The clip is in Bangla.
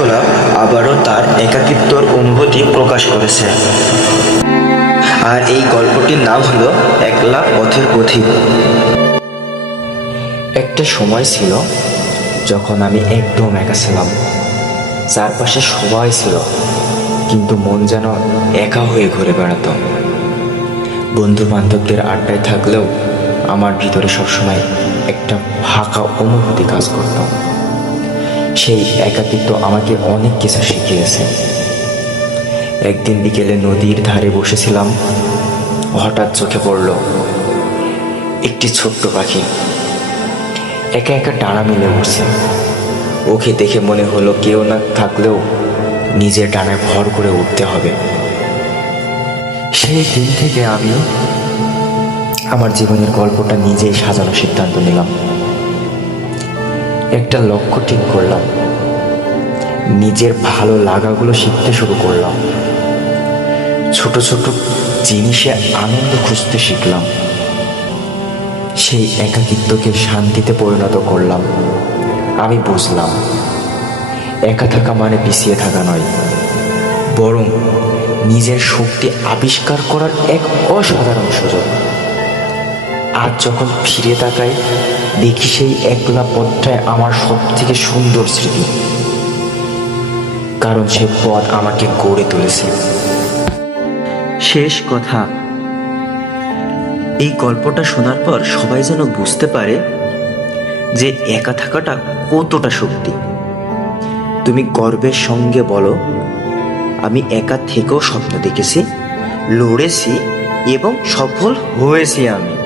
কাঠগোলাপ আবারও তার একাকিত্বর অনুভূতি প্রকাশ করেছে। আর এই গল্পটির নাম হলো একলা পথের পথিক। একটা সময় ছিল যখন আমি একদম একা ছিলাম। চারপাশে সবাই ছিল, কিন্তু মন যেন একা হয়ে ঘুরে বেড়াতো। বন্ধু বান্ধবদের আড্ডায় থাকলেও আমার ভিতরে সবসময় একটা ফাঁকা অনুভূতি কাজ করত। সেই একাকিত্ব আমাকে অনেক কিছু শিখিয়েছে। একদিন বিকেলে নদীর ধারে বসেছিলাম। হঠাৎ চোখে পড়ল একটি ছোট্ট পাখি। একা একা ডানা মেলে উঠছে। ওকে দেখে মনে হলো কেউ না থাকলেও নিজের ডানায় ভর করে উঠতে হবে। সেই দিন থেকে আমি আমার জীবনের গল্পটা নিজেই সাজানোর সিদ্ধান্ত নিলাম। একটা লক্ষ্য ঠিক করলাম। নিজের ভালো লাগাগুলো শিখতে শুরু করলাম। ছোট ছোট জিনিসে আনন্দ খুঁজতে শিখলাম। সেই একাকিত্বকে শান্তিতে পরিণত করলাম। আমি বুঝলাম, একা থাকা মানে পিছিয়ে থাকা নয়। বরং নিজের শক্তি আবিষ্কার করার এক অসাধারণ সুযোগ। আজ যখন ফিরে তাকাই, দেখি সেই একলা পথটায় আমার সব থেকে সুন্দর স্মৃতি। কারণ সে পথ আমাকে গড়ে তুলেছে। শেষ কথা। এই গল্পটা শোনার পর সবাই যেন বুঝতে পারে যে একা থাকাটা কতটা শক্তি। তুমি গর্বের সঙ্গে বলো, আমি একা থেকেও স্বপ্ন দেখেছি, লড়েছি এবং সফল হয়েছি আমি।